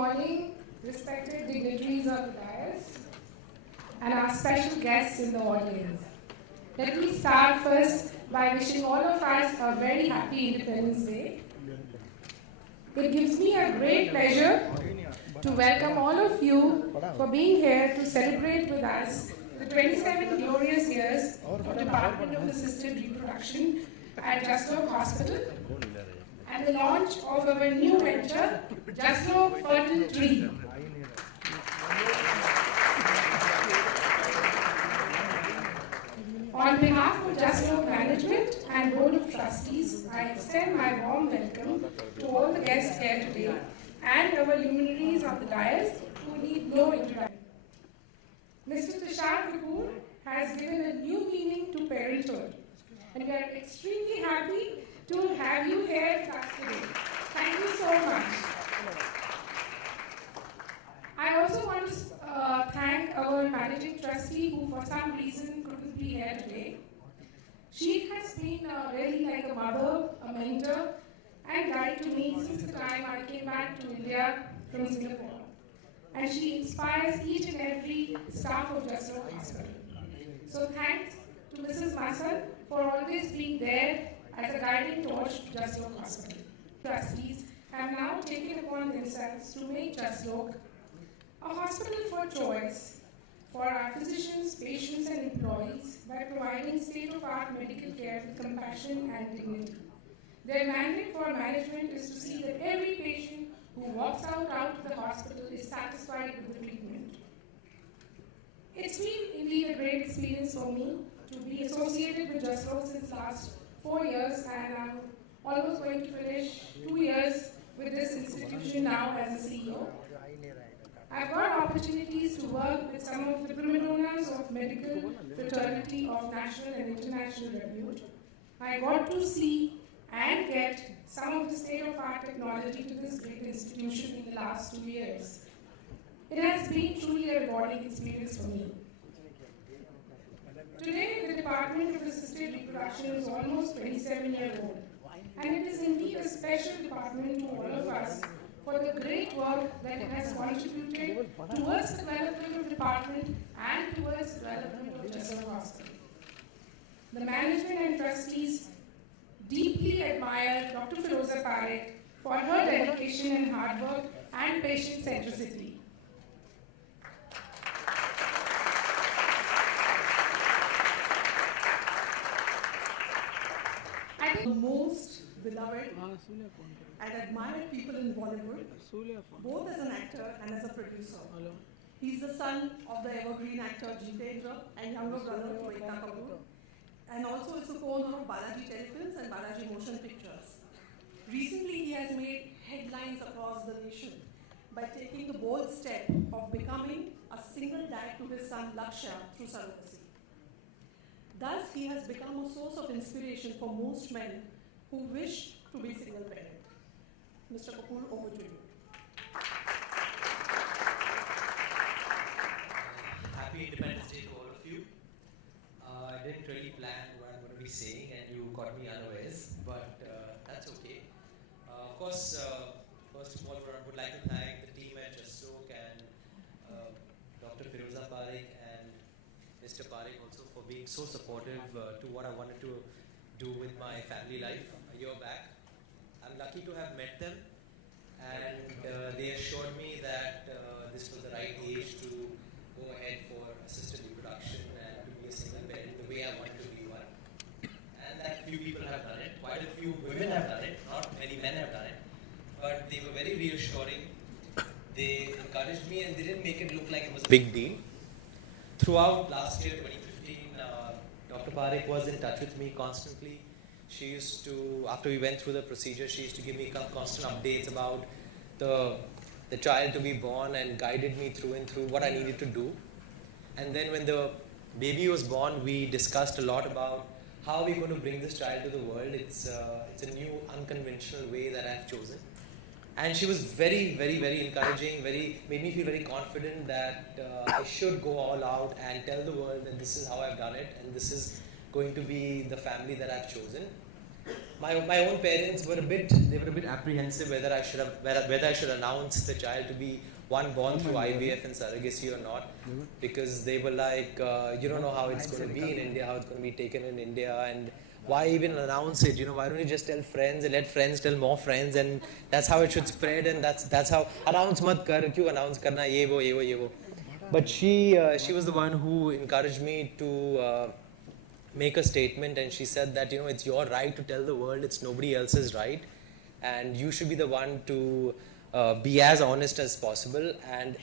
morning, respected dignitaries of the dais, and our special guests in the audience. Let me start first by wishing all of us a very happy Independence Day. It gives me a great pleasure to welcome all of you for being here to celebrate with us the 27 glorious years of Department of Assisted Reproduction at Jaslok Hospital and the launch of our new venture, Jaslok Fertiltress. On behalf of Jaslok Management and Board of Trustees, I extend my warm welcome to all the guests here today and our luminaries of the dais who need no introduction. Mr. Tushar Kapoor has given a new meaning to parenthood, and we are extremely happy to have you here with us today. Thank you so much. I also want to thank our managing trustee who for some reason couldn't be here today. She has been really like a mother, a mentor, and guide to me since the time I came back to India from Singapore. And she inspires each and every staff of Jaslok Hospital. So thanks to Mrs. Masal for always being there as a guiding torch to Jaslok Hospital. Trustees have now taken upon themselves to make Jaslok a hospital for choice for our physicians, patients and employees by providing state-of-the-art medical care with compassion and dignity. Their mandate for management is to see that every patient who walks out of the hospital is satisfied with the treatment. It's been indeed a great experience for me to be associated with Jaslok since last 4 years, and I'm almost going to finish 2 years with this institution now as a CEO. I've got opportunities to work with some of the prima donnas of medical fraternity of national and international repute. I got to see and get some of the state-of-the-art technology to this great institution in the last 2 years. It has been truly a rewarding experience for me. Today, the Department of Assisted Reproduction is almost 27 years old, and it is indeed a special department to all of us for the great work that it has contributed towards the development of the department and towards the development of Jaslok Hospital. The management and trustees deeply admire Dr. Firoza Parekh for her dedication and hard work and patient centricity. I think the most beloved and admired people in Bollywood, both as an actor and as a producer. He's the son of the evergreen actor Jitendra and younger brother to Kapoor, and also is the co-owner of Balaji Telefilms and Balaji Motion Pictures. Recently, he has made headlines across the nation by taking the bold step of becoming a single dad to his son Lakshya through surrogacy. Thus, he has become a source of inspiration for most men who wish to be single parent. Mr. Kapoor, over to you. Happy Independence Day to all of you. I didn't really plan what I'm going to be saying, and you caught me unawares, but that's okay. Of course, first of all, I would like to thank the team at Jaslok and Dr. Firoza Parekh and Mr. Parekh also for being so supportive to what I wanted to do with my family life a year back. I'm lucky to have met them, and they assured me that this was the right age to go ahead for assisted reproduction and to be a single parent the way I wanted to be one. And that few people have done it. Quite a few women have done it, not many men have done it. But they were very reassuring. They encouraged me and they didn't make it look like it was a big deal. Throughout last year, 2015, Dr. Parekh was in touch with me constantly. She used to, after we went through the procedure, she used to give me constant updates about the child to be born and guided me through and through what I needed to do. And then when the baby was born, we discussed a lot about how we're going to bring this child to the world. It's a new, unconventional way that I've chosen. And she was very, very, very encouraging, made me feel very confident that I should go all out and tell the world that this is how I've done it and this is going to be the family that I've chosen. my own parents were a bit apprehensive whether I should announce the child to be one born through IVF and surrogacy or not, because they were like, you don't know how it's going to be in India, how it's going to be taken in India, and why even announce it? Why don't you just tell friends and let friends tell more friends, and that's how it should spread, and that's how announce mat kar, kyun announce karna, ye wo. But she was the one who encouraged me to make a statement, and she said that it's your right to tell the world, it's nobody else's right, and you should be the one to be as honest as possible. And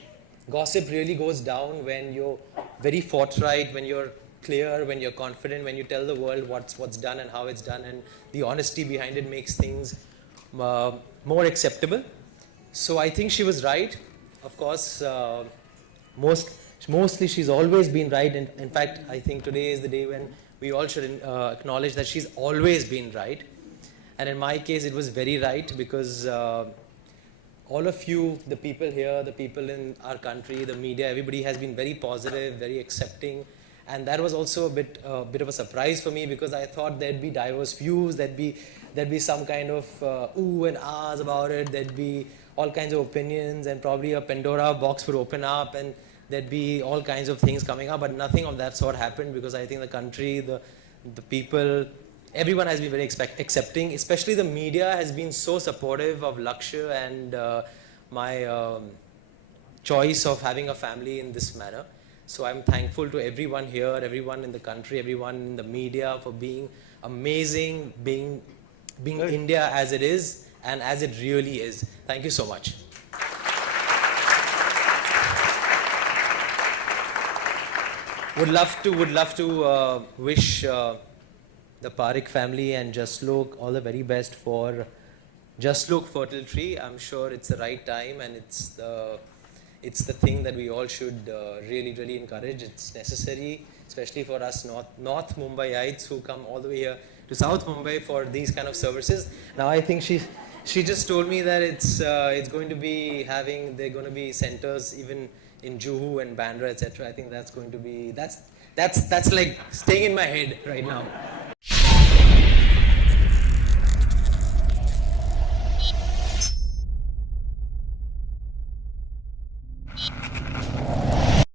gossip really goes down when you're very forthright, when you're clear, when you're confident, when you tell the world what's done and how it's done, and the honesty behind it makes things more acceptable. So I think she was right. Of course, mostly she's always been right. In fact, I think today is the day when we all should acknowledge that she's always been right. And in my case, it was very right, because all of you, the people here, the people in our country, the media, everybody has been very positive, very accepting. And that was also a bit of a surprise for me, because I thought there'd be diverse views, there'd be some kind of ooh and ahs about it, there'd be all kinds of opinions, and probably a Pandora box would open up, and there'd be all kinds of things coming up. But nothing of that sort happened, because I think the country, the people, everyone has been very accepting. Especially the media has been so supportive of Lakshya and my choice of having a family in this manner. So I'm thankful to everyone here, everyone in the country, everyone in the media for being amazing, being India as it is and as it really is. Thank you so much. Would love to wish the Parekh family and Jaslok all the very best for Jaslok Fertiltress. I'm sure it's the right time, and it's the thing that we all should really encourage. It's necessary, especially for us North Mumbaiites who come all the way here to South Mumbai for these kind of services. Now I think she just told me that it's going to be they're going to be centers even in Juhu and Bandra, etc. I think that's going to be that's like staying in my head right now.